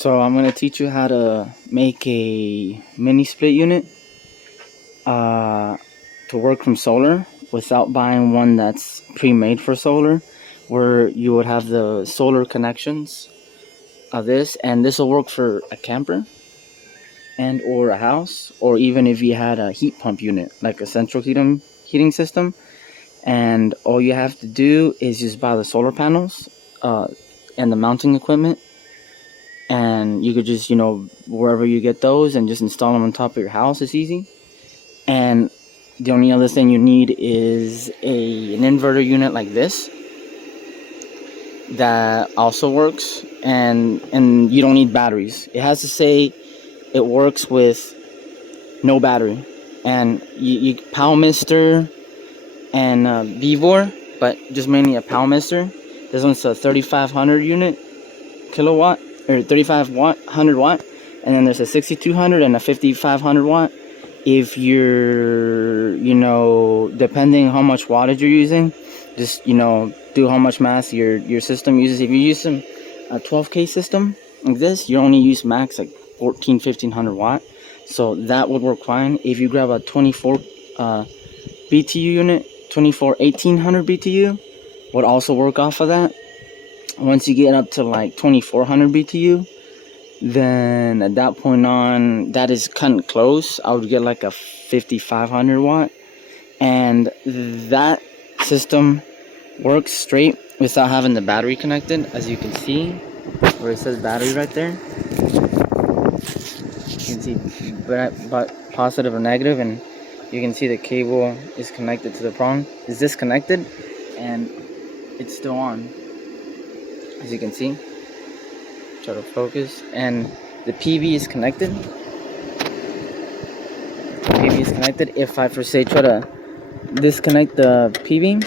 So I'm gonna teach you how to make a mini split unit to work from solar without buying one that's pre-made for solar, where you would have the solar connections of this, and this will work for a camper and or a house, or even if you had a heat pump unit like a central heating system. And all you have to do is just buy the solar panels and the mounting equipment, and you could just, wherever you get those, and just install them on top of your house. It's easy. And the only other thing you need is an inverter unit like this that also works, and you don't need batteries. It has to say it works with no battery. And you Palmister and Vivor, but just mainly a Palmister. This one's a 3500 unit kilowatt, or 3500 watt, and then there's a 6200 and a 5500 watt. If you're, depending how much wattage you're using, just, do how much mass your system uses. If you use a 12K system like this, you only use max like 1500 watt, so that would work fine. If you grab a 24 BTU unit, 1800 BTU would also work off of that. Once you get up to like 2400 BTU, then at that point on, that is kind of close. I would get like a 5500 watt, and that system works straight without having the battery connected. As you can see where it says battery right there, you can see but positive or negative, and you can see the cable is connected to the prong, is disconnected, and it's still on, as you can see. Try to focus, and the PV is connected. If I for say try to disconnect the PV,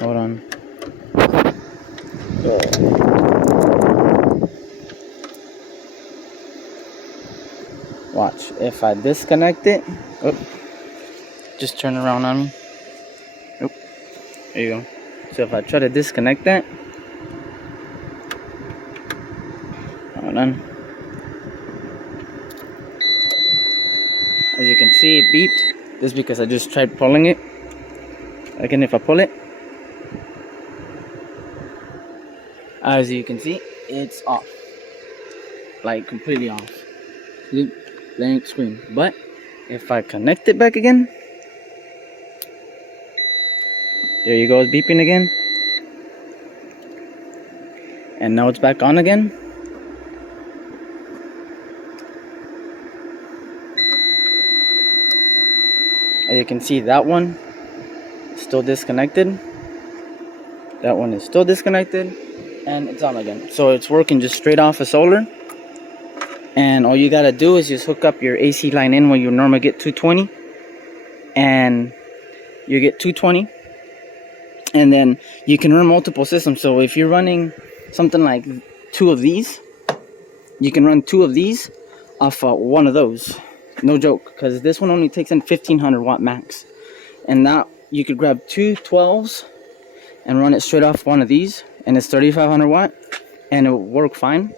hold on. Watch, if I disconnect it, just turn around on me. There you go. So if I try to disconnect that, hold on. As you can see, it beeped. This is because I just tried pulling it. Again, if I pull it, as you can see, it's off. Like completely off. Blank screen. But if I connect it back again, there you go, it's beeping again. And now it's back on again. As you can see, that one is still disconnected. That one is still disconnected. And it's on again. So it's working just straight off of solar. And all you gotta do is just hook up your AC line in where you normally get 220. And you get 220. And then you can run multiple systems. So if you're running something like two of these, you can run two of these off one of those. No joke, because this one only takes in 1500 watt max. And that you could grab two 12s and run it straight off one of these, and it's 3500 watt, and it will work fine.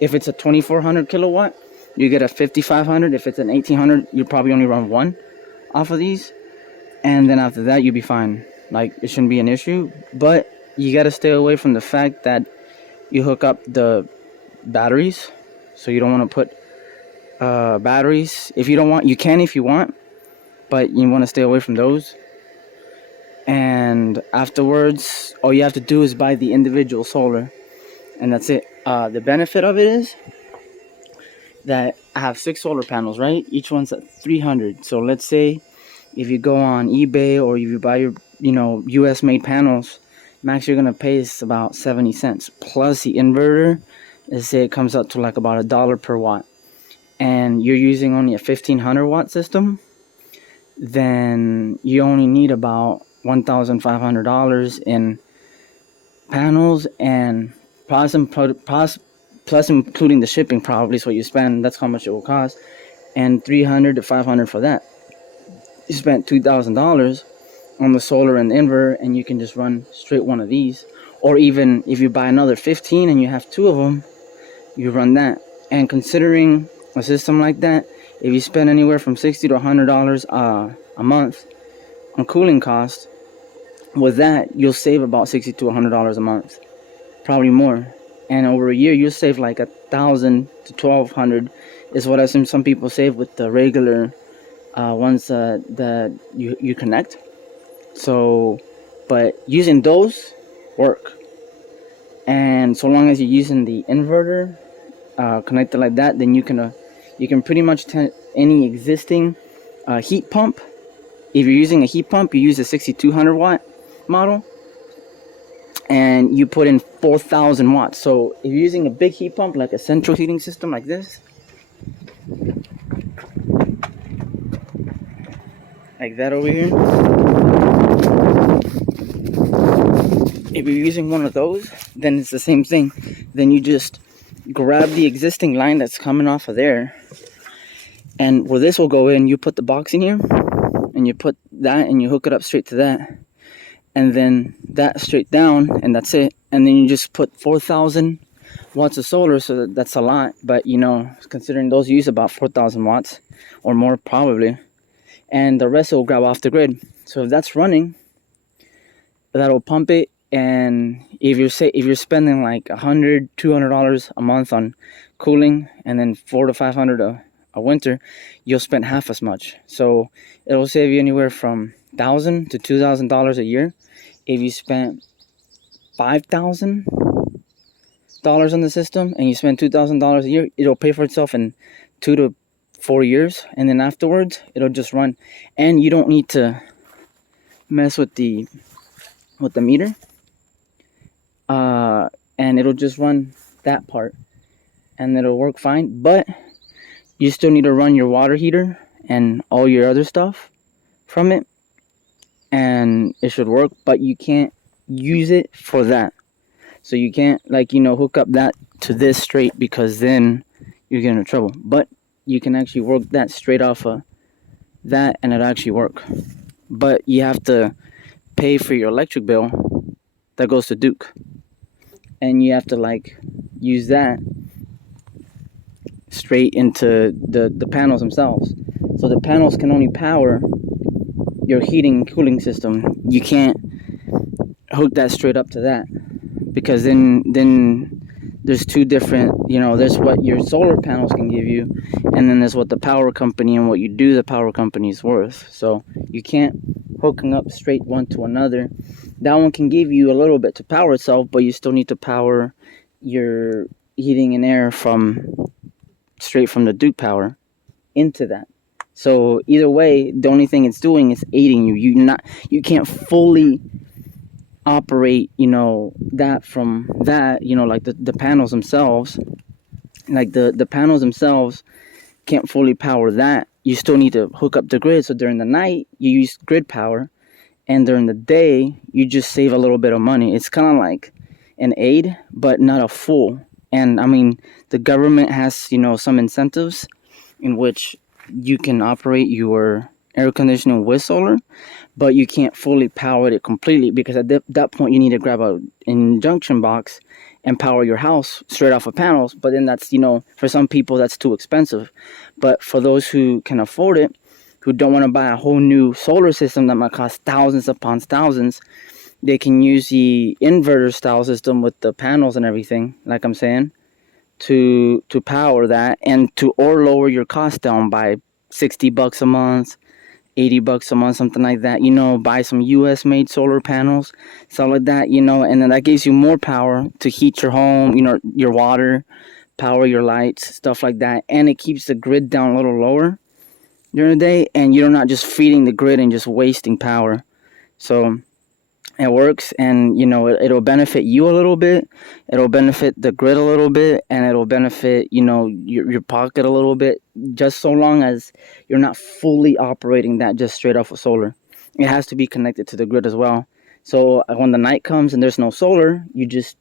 If it's a 2400 kilowatt, you get a 5500. If it's an 1800, you probably only run one off of these, and then after that you'll be fine. Like, it shouldn't be an issue. But you got to stay away from the fact that you hook up the batteries. So you don't want to put batteries. If you don't want, you can if you want, but you want to stay away from those. And afterwards, all you have to do is buy the individual solar, and that's it. The benefit of it is that I have 6 solar panels, right? Each one's at 300. So let's say if you go on eBay or if you buy your US made panels, max you're gonna pay is about 70 cents plus the inverter. Let's say it comes up to like about $1 per watt, and you're using only a 1500 watt system, then you only need about $1,500 in panels, and plus including the shipping, probably. So you spend, that's how much it will cost, and $300 to $500 for that. You spent $2,000 on the solar and the inverter, and you can just run straight one of these. Or even if you buy another 15 and you have two of them, you run that. And considering a system like that, if you spend anywhere from $60 to $100 a month on cooling costs, with that you'll save about $60 to $100 a month, probably more. And over a year you'll save like $1,000 to $1,200 is what I've seen some people save with the regular ones that you connect. So, but using those work, and so long as you're using the inverter connected like that, then you can pretty much any existing heat pump. If you're using a heat pump, you use a 6200 watt model, and you put in 4,000 watts. So if you're using a big heat pump, like a central heating system like this, like that over here, if you're using one of those, then it's the same thing. Then you just grab the existing line that's coming off of there, and where this will go in, you put the box in here, and you put that, and you hook it up straight to that, and then that straight down, and that's it. And then you just put 4,000 watts of solar. So that's a lot, but you know, considering those use about 4,000 watts or more probably, and the rest will grab off the grid. So if that's running, that'll pump it. And if you're spending like $100, $200 a month on cooling, and then $400 to $500 a winter, you'll spend half as much. So it'll save you anywhere from $1,000 to $2,000 a year. If you spent $5,000 on the system and you spend $2,000 a year, it'll pay for itself in 2 to 4 years, and then afterwards it'll just run. And you don't need to mess with the meter, and it'll just run that part, and it'll work fine. But you still need to run your water heater and all your other stuff from it, and it should work. But you can't use it for that. So you can't, like, you know, hook up that to this straight, because then you're getting in trouble. But you can actually work that straight off of that, and it'll actually work. But you have to pay for your electric bill that goes to Duke, and you have to like use that straight into the panels themselves. So the panels can only power your heating and cooling system. You can't hook that straight up to that, because then there's two different, you know, there's what your solar panels can give you, and then there's what the power company and what you do the power company is worth. So you can't hooking up straight one to another. That one can give you a little bit to power itself, but you still need to power your heating and air from straight from the Duke power into that. So either way, the only thing it's doing is aiding you. You can't fully operate, you know, that from that, you know, like the panels themselves, like the panels themselves can't fully power that. You still need to hook up the grid. So during the night you use grid power, and during the day you just save a little bit of money. It's kind of like an aid, but not a full. And I mean, the government has, you know, some incentives in which you can operate your air conditioning with solar, but you can't fully power it completely, because at that point you need to grab an junction box and power your house straight off of panels. But then that's, you know, for some people that's too expensive. But for those who can afford it, who don't want to buy a whole new solar system that might cost thousands upon thousands, they can use the inverter style system with the panels and everything, like I'm saying, to power that, and to or lower your cost down by $60 a month, $80 a month, something like that. You know, buy some US made solar panels, stuff like that, you know, and then that gives you more power to heat your home, you know, your water, power your lights, stuff like that. And it keeps the grid down a little lower during the day, and you're not just feeding the grid and just wasting power. So it works, and you know, it'll benefit you a little bit, it'll benefit the grid a little bit, and it'll benefit, you know, your pocket a little bit, just so long as you're not fully operating that just straight off of solar. It has to be connected to the grid as well. So when the night comes and there's no solar, you just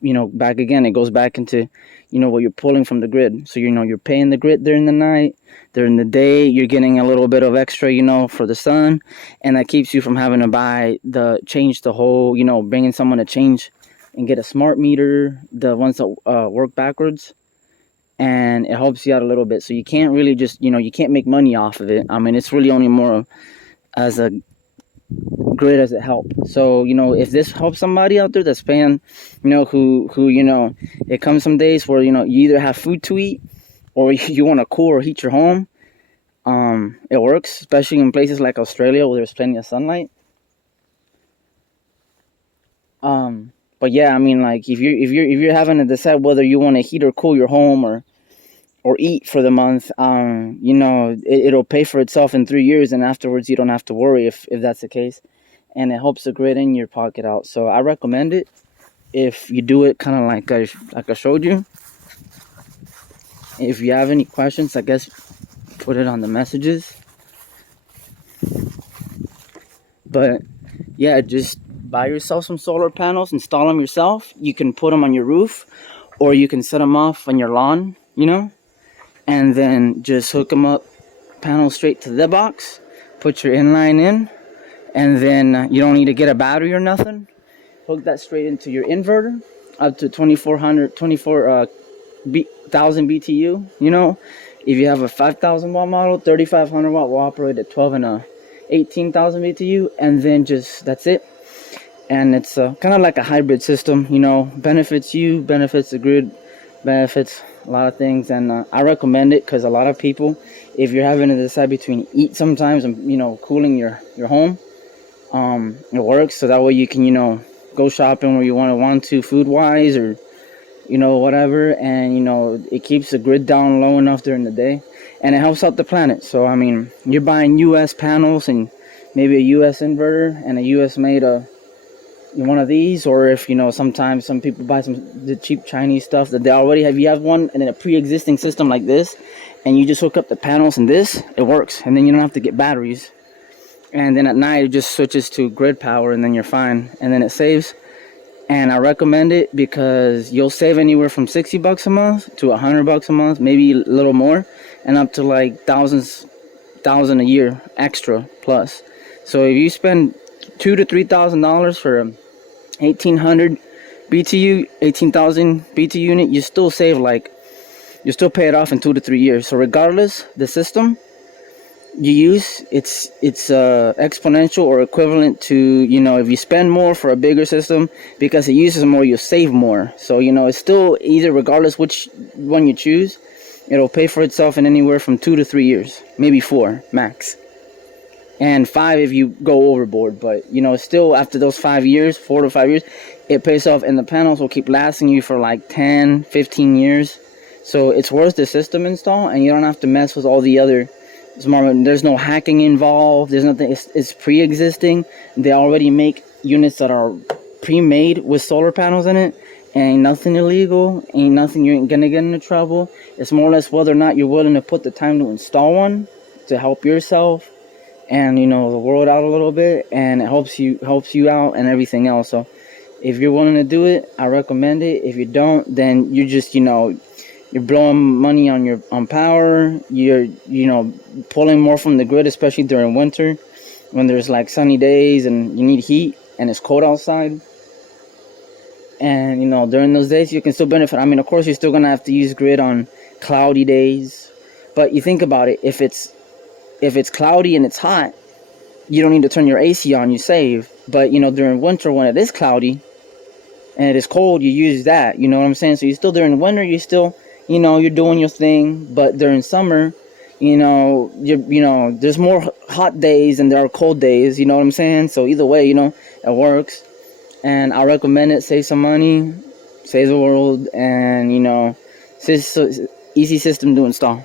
back again, it goes back into, what you're pulling from the grid. So, you're paying the grid during the night, during the day, you're getting a little bit of extra, for the sun, and that keeps you from having to change the whole, bringing someone to change and get a smart meter, the ones that work backwards, and it helps you out a little bit. So you can't really just, you can't make money off of it. I mean, it's really only more as a grid as it help. So, if this helps somebody out there that's paying, who it comes some days where, you either have food to eat or you want to cool or heat your home. It works, especially in places like Australia where there's plenty of sunlight. But yeah, I mean, like, if you're having to decide whether you want to heat or cool your home or eat for the month, it'll pay for itself in 3 years, and afterwards you don't have to worry if that's the case. And it helps the grid in your pocket out. So I recommend it if you do it kind of like I showed you. If you have any questions, I guess put it on the messages. But yeah, just buy yourself some solar panels, install them yourself. You can put them on your roof, or you can set them off on your lawn, and then just hook them up, panels straight to the box, put your inline in, and then you don't need to get a battery or nothing. Hook that straight into your inverter, up to 24,000 BTU. If you have a 5,000 watt model, 3,500 watt will operate at 12 and 18,000 BTU, and then just that's it. And it's kind of like a hybrid system, benefits you, benefits the grid, benefits a lot of things. And I recommend it because a lot of people, if you're having to decide between eat sometimes and cooling your home, it works. So that way you can go shopping where you want to food wise, or whatever, and it keeps the grid down low enough during the day, and it helps out the planet. So I mean, you're buying US panels and maybe a US inverter and a US made one of these, or if sometimes some people buy the cheap Chinese stuff that they already have. You have one and then a pre-existing system like this, and you just hook up the panels and this, it works, and then you don't have to get batteries. And then at night it just switches to grid power, and then you're fine, and then it saves. And I recommend it because you'll save anywhere from $60 a month to $100 a month, maybe a little more, and up to like thousand a year extra plus. So if you spend $2,000 to $3,000 for a 1,800 BTU, 18,000 BTU unit, you still save you still pay it off in 2 to 3 years. So regardless, the system you use, it's exponential or equivalent to, if you spend more for a bigger system, because it uses more, you save more. So it's still either, regardless which one you choose, it'll pay for itself in anywhere from 2 to 3 years, maybe 4 max, and 5 if you go overboard. But still after those 5 years, 4 to 5 years, it pays off, and the panels will keep lasting you for like 10-15 years. So it's worth the system install, and you don't have to mess with all the other smart. There's no hacking involved. There's nothing. It's pre-existing. They already make units that are pre-made with solar panels in it. Ain't nothing illegal. Ain't nothing you ain't gonna get into trouble. It's more or less whether or not you're willing to put the time to install one to help yourself and the world out a little bit, and it helps you out and everything else. So if you're willing to do it, I recommend it. If you don't, then you just you're blowing money on power. You're pulling more from the grid, especially during winter when there's like sunny days and you need heat and it's cold outside. And during those days you can still benefit. I mean, of course you're still gonna have to use grid on cloudy days, but you think about it, if it's cloudy and it's hot, you don't need to turn your AC on, you save. But during winter when it is cloudy and it is cold, you use that. You know what I'm saying? So you still, during winter, you still you're doing your thing. But during summer, there's more hot days than there are cold days. You know what I'm saying? So either way, it works. And I recommend it. Save some money, save the world, and it's easy system to install.